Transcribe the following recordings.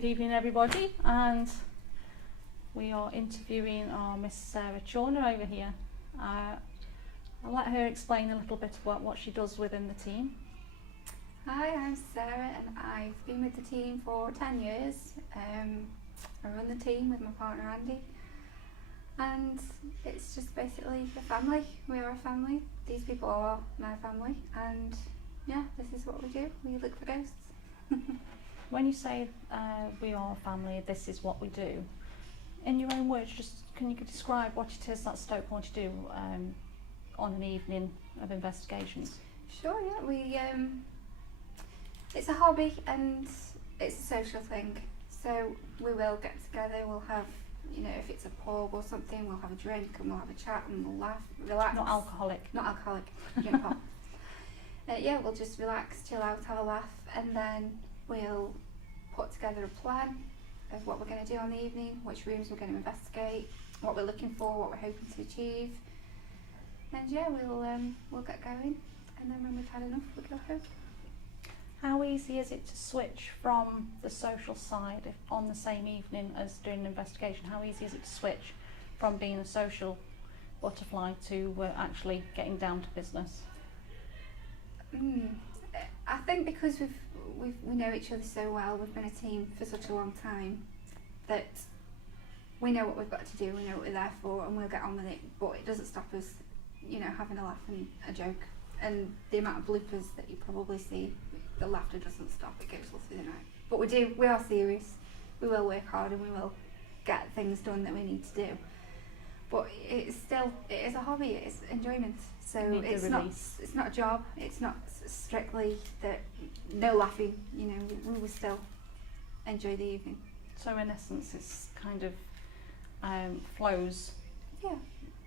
Good evening everybody, and we are interviewing our Miss Sarah Chorner over here. I'll let her explain a little bit about what she does within the team. Hi, I'm Sarah and I've been with the team for 10 years. I run the team with my partner Andy, and it's just basically a family. We are a family. These people are my family, and yeah, this is what we do. We look for ghosts. When you say we are a family, this is what we do, in your own words, can you describe what it is that Stoke Haunted do on an evening of investigations? Sure, yeah. It's a hobby and it's a social thing. So we will get together, we'll have, if it's a pub or something, we'll have a drink and we'll have a chat and we'll laugh, relax. Not alcoholic. Not alcoholic, drink pop. We'll just relax, chill out, have a laugh, and then we'll put together a plan of what we're going to do on the evening, which rooms we're going to investigate, what we're looking for, what we're hoping to achieve. And we'll get going, and then when we've had enough, we'll go home. How easy is it to switch from the social side on the same evening as doing an investigation? How easy is it to switch from being a social butterfly to actually getting down to business? I think because we know each other so well, we've been a team for such a long time, that we know what we've got to do, we know what we're there for, and we'll get on with it. But it doesn't stop us, having a laugh and a joke. And the amount of bloopers that you probably see, the laughter doesn't stop, it goes all through the night. But we are serious, we will work hard and we will get things done that we need to do. But it is a hobby, it is enjoyment. So it's not a job, it's not strictly that no laughing, we will still enjoy the evening. So in essence it's kind of flows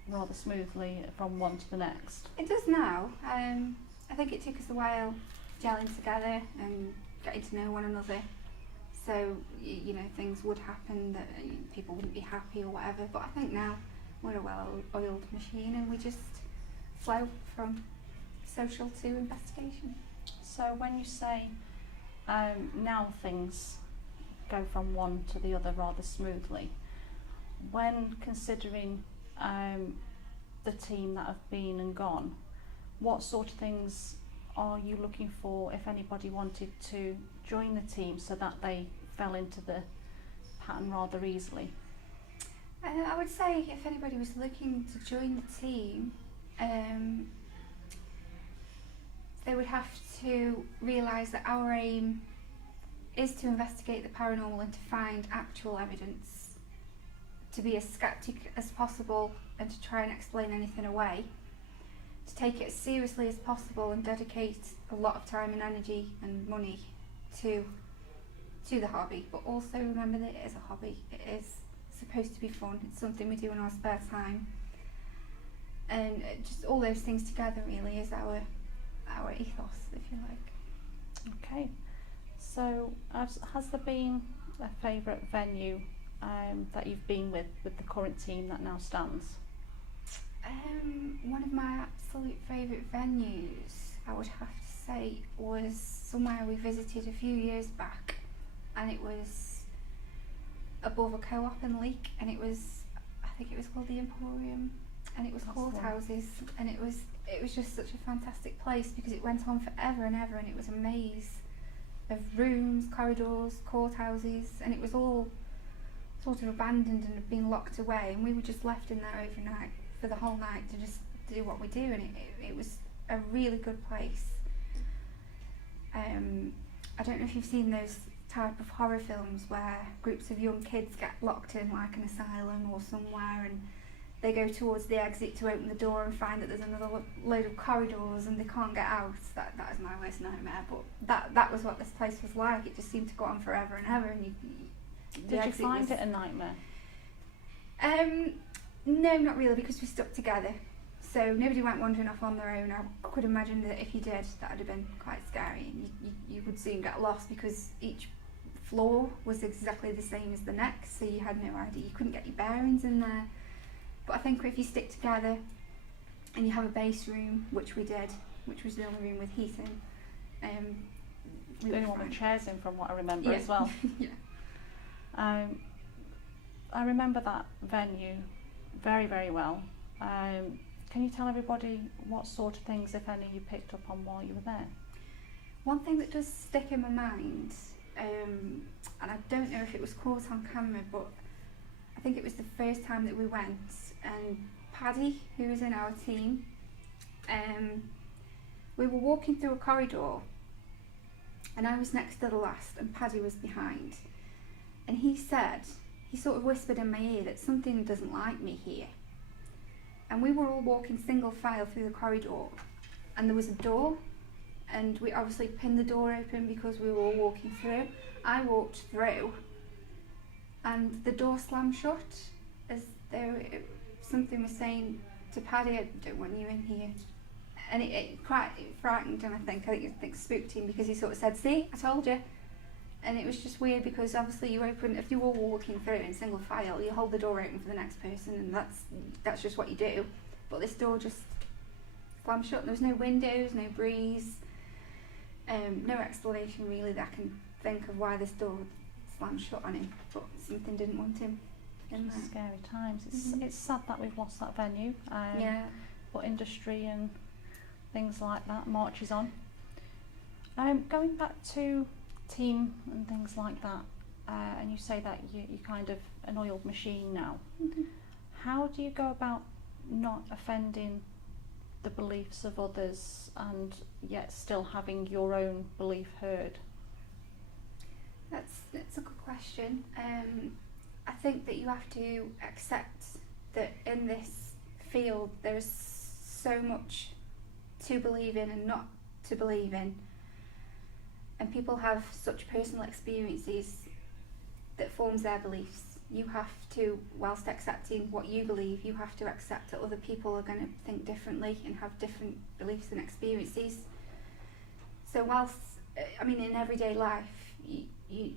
rather smoothly from one to the next. It does now. I think it took us a while gelling together and getting to know one another. So, things would happen that people wouldn't be happy or whatever, but I think now we're a well-oiled machine and we just flow from social to investigation. So when you say now things go from one to the other rather smoothly, when considering the team that have been and gone, what sort of things are you looking for if anybody wanted to join the team so that they fell into the pattern rather easily? I would say if anybody was looking to join the team, they would have to realise that our aim is to investigate the paranormal and to find actual evidence, to be as sceptic as possible and to try and explain anything away, to take it as seriously as possible and dedicate a lot of time and energy and money to the hobby, but also remember that it is a hobby. It is supposed to be fun. It's something we do in our spare time, and just all those things together really is our ethos, if you like. Okay, so has there been a favourite venue that you've been with the current team that now stands? One of my absolute favourite venues, I would have to say, was somewhere we visited a few years back, and it was above a co-op in Leek, and I think it was called the Emporium, and it was courthouses, and it was just such a fantastic place because it went on forever and ever, and it was a maze of rooms, corridors, courthouses, and it was all sort of abandoned and had been locked away, and we were just left in there overnight for the whole night to just do what we do, and it was a really good place. I don't know if you've seen those type of horror films where groups of young kids get locked in like an asylum or somewhere, and they go towards the exit to open the door and find that there's another load of corridors and they can't get out. That is my worst nightmare, but that was what this place was like. It just seemed to go on forever and ever, and Did you find it a nightmare? No, not really, because we stuck together. So nobody went wandering off on their own. I could imagine that if you did, that would have been quite scary. You would soon get lost because each floor was exactly the same as the next, so you had no idea. You couldn't get your bearings in there. But I think if you stick together and you have a base room, which we did, which was the only room with heating, the only one with chairs in, from what I remember as well. Yeah. I remember that venue very, very well. Can you tell everybody what sort of things, if any, you picked up on while you were there? One thing that does stick in my mind, and I don't know if it was caught on camera, but I think it was the first time that we went, and Paddy, who was in our team, we were walking through a corridor, and I was next to the last and Paddy was behind, and he sort of whispered in my ear that something doesn't like me here. And we were all walking single file through the corridor, and there was a door, and we obviously pinned the door open because we were all walking through. I walked through and the door slammed shut, as though something was saying to Paddy, I don't want you in here. And it frightened him, I think it spooked him, because he sort of said, see, I told you. And it was just weird, because obviously if you were walking through in single file, you hold the door open for the next person, and that's just what you do. But this door just slammed shut, and there was no windows, no breeze, no explanation really that I can think of why this door slammed shut on him, but something didn't want him in there. Scary times. It's sad that we've lost that venue, Yeah. but industry and things like that marches on. Going back to team and things like that, and you say that you're kind of an oiled machine now. How do you go about not offending the beliefs of others and yet still having your own belief heard? That's a good question. I think that you have to accept that in this field there's so much to believe in and not to believe in, and people have such personal experiences that forms their beliefs. You have to, whilst accepting what you believe, you have to accept that other people are going to think differently and have different beliefs and experiences. So whilst, in everyday life, you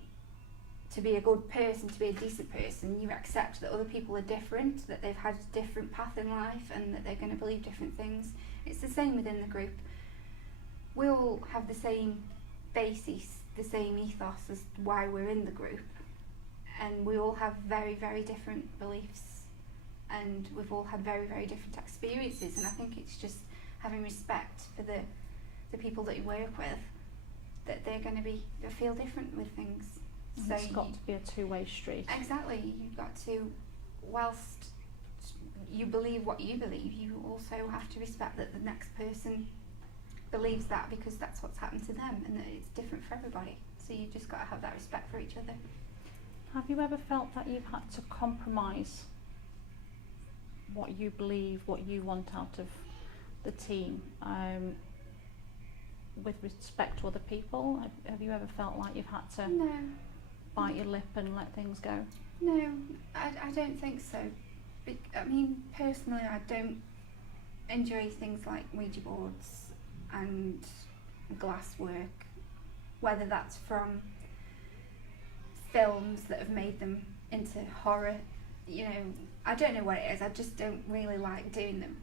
to be a good person, to be a decent person, you accept that other people are different, that they've had a different path in life, and that they're going to believe different things. It's the same within the group. We all have the same basis, the same ethos as to why we're in the group, and we all have very, very different beliefs, and we've all had very, very different experiences, and I think it's just having respect for the people that you work with, that they're going to feel different with things. And it's got to be a two-way street. Exactly. You've got to, whilst you believe what you believe, you also have to respect that the next person believes that, because that's what's happened to them, and that it's different for everybody. So you've just got to have that respect for each other. Have you ever felt that you've had to compromise what you believe, what you want out of the team, with respect to other people? Have you ever felt like you've had to No. bite your lip and let things go? No, I don't think so. Personally, I don't enjoy things like Ouija boards and glass work, whether that's from films that have made them into horror. I don't know what it is, I just don't really like doing them.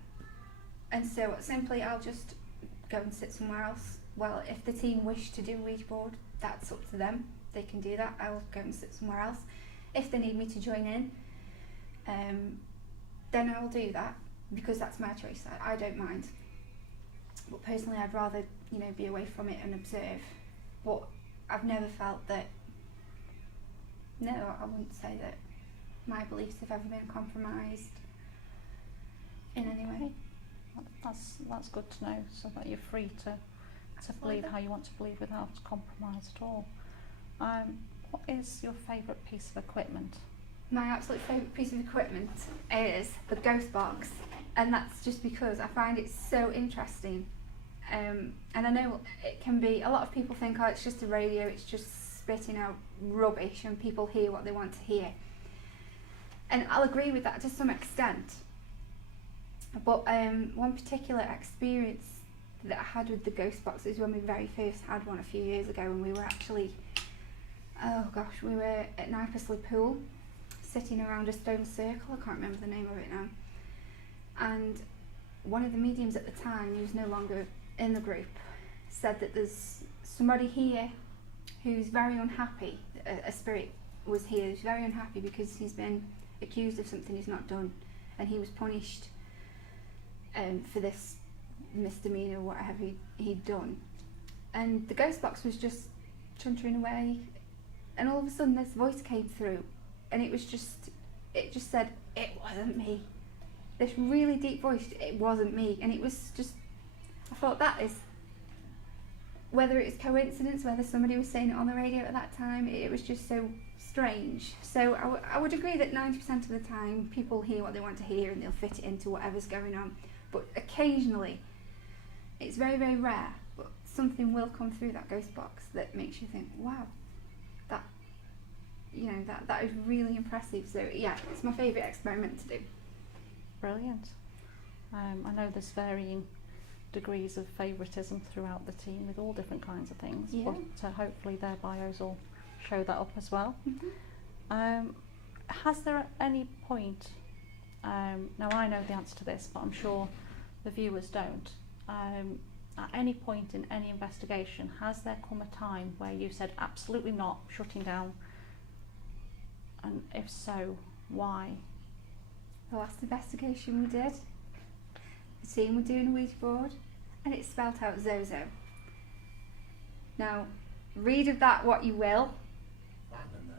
And so simply I'll just go and sit somewhere else. Well, if the team wish to do a Ouija board, that's up to them. They can do that. I'll go and sit somewhere else. If they need me to join in, then I'll do that, because that's my choice. I don't mind. But personally, I'd rather be away from it and observe. But I've never felt that. No, I wouldn't say that my beliefs have ever been compromised in any way. That's good to know, so that you're free to believe how you want to believe without compromise at all. What is your favourite piece of equipment? My absolute favourite piece of equipment is the ghost box, and that's just because I find it so interesting. And I know it can be, a lot of people think, oh, it's just a radio, it's just spitting out rubbish and people hear what they want to hear. And I'll agree with that to some extent. But one particular experience that I had with the ghost box is when we very first had one a few years ago, and we were actually, we were at Nippersley Pool, sitting around a stone circle. I can't remember the name of it now. And one of the mediums at the time, who's no longer in the group, said that there's somebody here who's very unhappy, a spirit was here. He was very unhappy because he's been accused of something he's not done, and he was punished for this misdemeanor or whatever he'd done. And the ghost box was just chuntering away, and all of a sudden this voice came through, and it just said, "It wasn't me." This really deep voice, "It wasn't me," and it was just, I thought that is, whether it's coincidence, whether somebody was saying it on the radio at that time, it was just so strange. So I would agree that 90% of the time people hear what they want to hear and they'll fit it into whatever's going on. But occasionally, it's very, very rare, but something will come through that ghost box that makes you think, wow, that is really impressive. So yeah, it's my favourite experiment to do. Brilliant. I know there's varying degrees of favouritism throughout the team with all different kinds of things, Yeah. but hopefully their bios will show that up as well. Mm-hmm. Has there at any point, now I know the answer to this, but I'm sure the viewers don't, at any point in any investigation, has there come a time where you said absolutely not, shutting down, and if so, why? The last investigation we did, the team were doing a Ouija board, and it spelt out Zozo. Now, read of that what you will.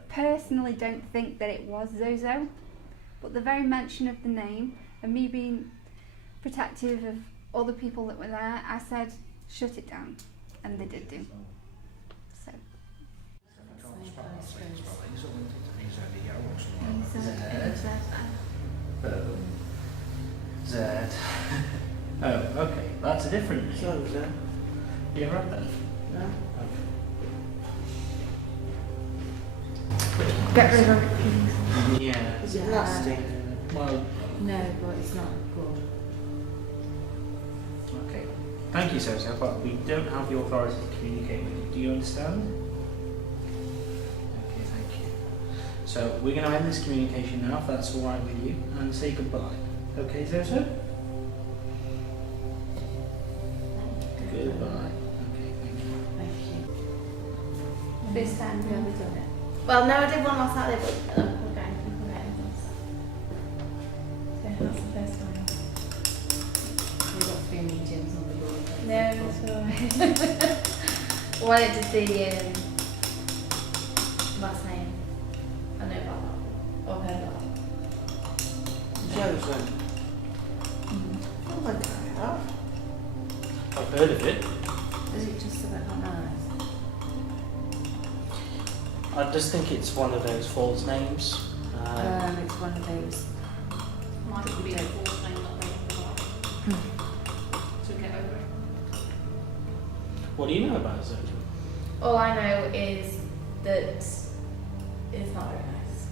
Personally, don't think that it was Zozo, but the very mention of the name and me being protective of all the people that were there, I said, shut it down, and they did do. So. Z. Oh, okay. That's a different. So, You ever had that? no? Get rid of it. Yeah. Is it Yeah. nasty? Well, No, but it's not good. okay. Thank you, Sosa, but we don't have the authority to communicate with you. Do you understand? Okay, thank you. So we're going to end this communication now, if that's all right with you, and say goodbye. Okay, Sosa? Goodbye. Okay, thank you. Thank you. First time we've ever done it. Well, no, I did one last Saturday, but I'm forgetting. So that's the first time. We got 3 meetings on the board. No, it's alright. Well, I did the last name. I know about that. Or heard about that. Josen. Oh my God, I have. I've heard of it. Is it just a bit not nice? I just think it's one of those false names. It's one of those. Might be a false name that they provide to get over it. What do you know about Zozo? All I know is that it's not very nice.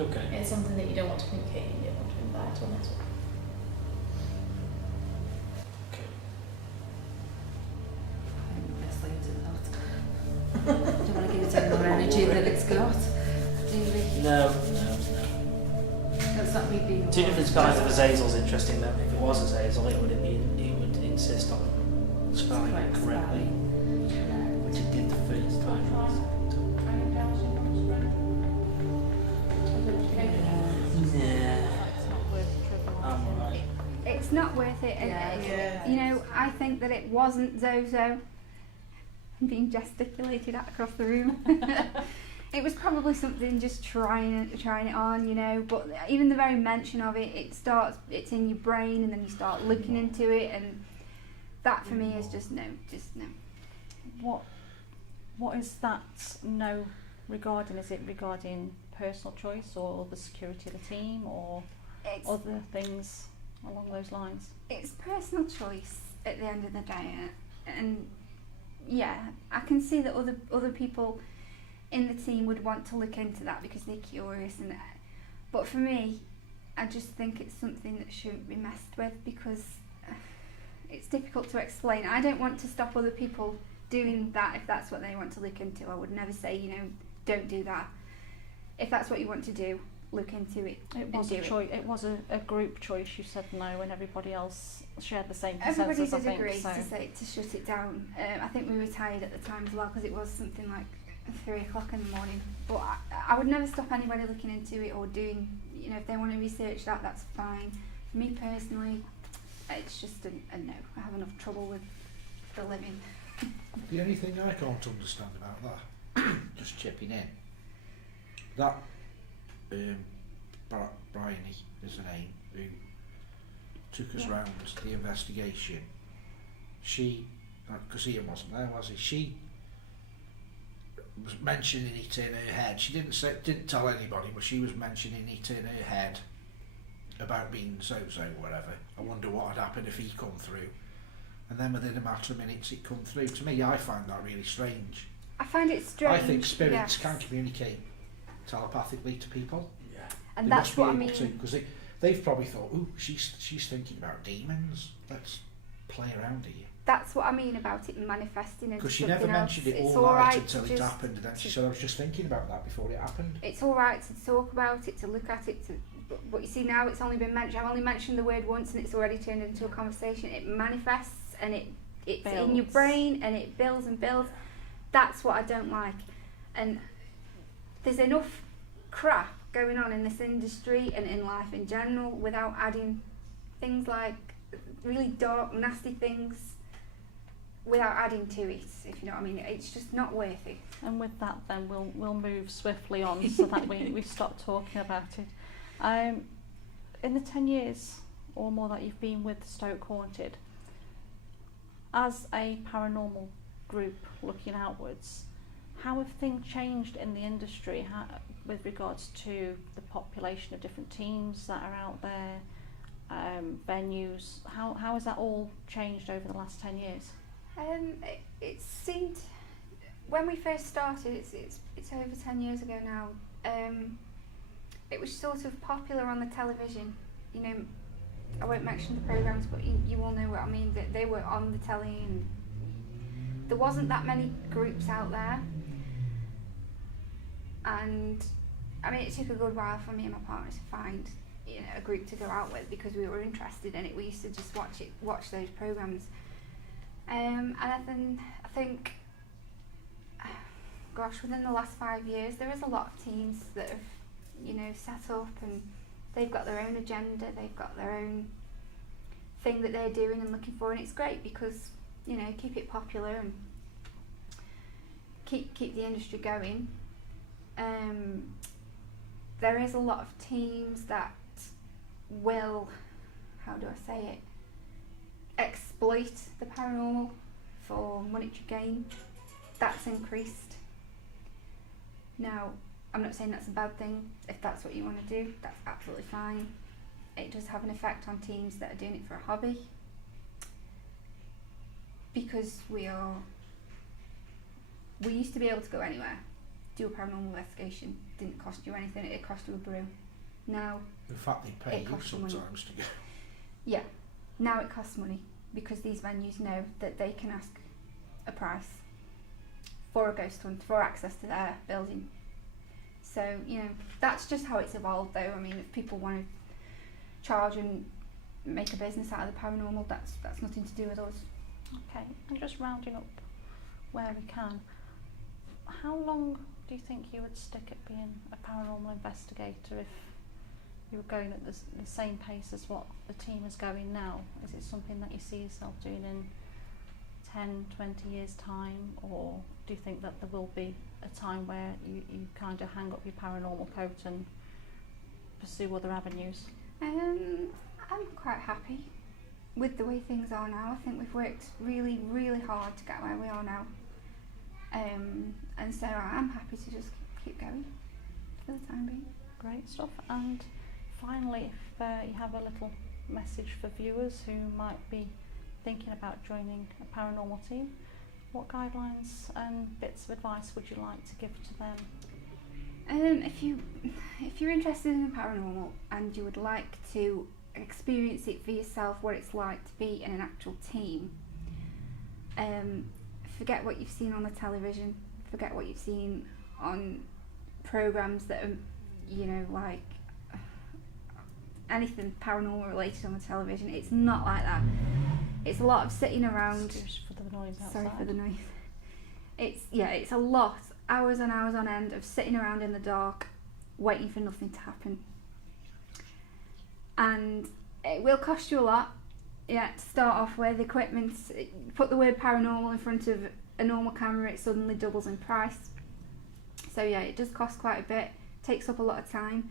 Okay. It's something that you don't want to communicate and you don't want to invite or mess with. Okay. Best leave it at that. Don't want to give it any more energy than it's got. Do we? No. That's not me being. Two different kinds of Azazel's interesting though. If it was Azazel, it would insist on spelling it correctly, which it did the first time. Yeah. It's not worth the trouble. I'm alright. It's not worth it. And Yeah. you know, I think that it wasn't Zozo being gesticulated at across the room. It was probably something just trying it on, you know, but even the very mention of it, it's in your brain and then you start looking into it, and that for me is just no. What is that no regarding? Is it regarding personal choice or the security of the team or It's, other things along those lines? it's personal choice at the end of the day, and yeah, I can see that other people in the team would want to look into that because they're curious, but for me, I just think it's something that shouldn't be messed with because it's difficult to explain. I don't want to stop other people doing that if that's what they want to look into. I would never say, you know, don't do that. If that's what you want to do, look into it. It was do a it. choice. It was a group choice. You said no, and everybody else shared the same consensus. Everybody I did think agree so. to shut it down. I think we were tired at the time as well because it was something like 3 o'clock in the morning. But I would never stop anybody looking into it or doing, you know, if they want to research that, that's fine. For me personally, it's just a no. I have enough trouble with the living. The only thing I can't understand about that, just chipping in, that Bryony is the name, who took us round the investigation, she, because Ian wasn't there, was he? She was mentioning it in her head. She didn't tell anybody, but she was mentioning it in her head about being so-so, whatever. I wonder what had happened if he come through. And then within a matter of minutes it come through. To me, I find that really strange. I find it strange. I think spirits yes. can communicate telepathically to people. Yeah. And They that's must be what I able mean. to, because they've probably thought, ooh, she's thinking about demons. Let's play around here. That's what I mean about it manifesting. Because she something never mentioned else. it It's all night right until to it just- happened, and then she said, I was just thinking about that before it happened. It's all right to talk about it, to look at it, but you see now it's only been mentioned. I've only mentioned the word once, and it's already turned into a conversation. It manifests, and it's in your Builds. brain, and it builds and builds. That's what I don't like. And there's enough crap going on in this industry and in life in general without adding things like really dark, nasty things without adding to it, if you know what I mean. It's just not worth it. And with that, then we'll move swiftly on so that we stop talking about it. In the 10 years or more that you've been with Stoke Haunted, as a paranormal group looking outwards, how have things changed in the industry with regards to the population of different teams that are out there, venues? How has that all changed over the last 10 years? It seemed, when we first started, it's over 10 years ago now, it was sort of popular on the television. You know, I won't mention the programmes, but you all know what I mean, that they were on the telly, and there wasn't that many groups out there. And I mean, it took a good while for me and my partner to find, you know, a group to go out with, because we were interested in it. We used to just watch those programmes. And I think, gosh, within the last 5 years, there is a lot of teams that have, you know, set up, and they've got their own agenda, they've got their own thing that they're doing and looking for, and it's great because, you know, keep it popular and keep the industry going. There is a lot of teams that will, how do I say it, exploit the paranormal for monetary gain. That's increased. Now, I'm not saying that's a bad thing. If that's what you want to do, that's absolutely fine. It does have an effect on teams that are doing it for a hobby, because we used to be able to go anywhere, do a paranormal investigation, didn't cost you anything, it cost you a brew. Now, In fact, they pay It you costs you money. sometimes to go. yeah, now it costs money, because these venues know that they can ask a price for a ghost hunt, for access to their building. So, you know, that's just how it's evolved though. I mean, if people want to charge and make a business out of the paranormal, that's nothing to do with us. Okay, and just rounding up where we can, how long do you think you would stick at being a paranormal investigator if you were going at the same pace as what the team is going now? Is it something that you see yourself doing in 10, 20 years time, or do you think that there will be a time where you kind of hang up your paranormal coat and pursue other avenues? I'm quite happy with the way things are now. I think we've worked really, really hard to get where we are now. And so I'm happy to just keep going for the time being. Great stuff. And finally, if you have a little message for viewers who might be thinking about joining a paranormal team, what guidelines and bits of advice would you like to give to them? If you're interested in the paranormal and you would like to experience it for yourself, what it's like to be in an actual team, forget what you've seen on the television, forget what you've seen on programs that are, you know, like anything paranormal related on the television. It's not like that. It's a lot of sitting around. Excuse for the noise outside. Sorry for the noise. It's a lot hours and hours on end of sitting around in the dark waiting for nothing to happen. And it will cost you a lot. Yeah, to start off with, equipment, put the word paranormal in front of a normal camera, it suddenly doubles in price. So yeah, it does cost quite a bit, takes up a lot of time.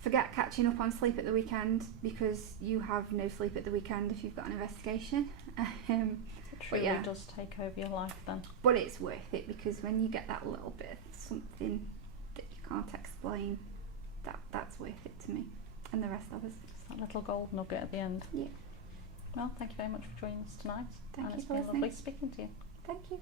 Forget catching up on sleep at the weekend, because you have no sleep at the weekend if you've got an investigation. It truly yeah. does take over your life then. But it's worth it, because when you get that little bit of something that you can't explain, that's worth it to me and the rest of us. Just that little gold nugget at the end. Yeah. Well, thank you very much for joining us tonight. Thank and you it's for been listening. lovely speaking to you. Thank you.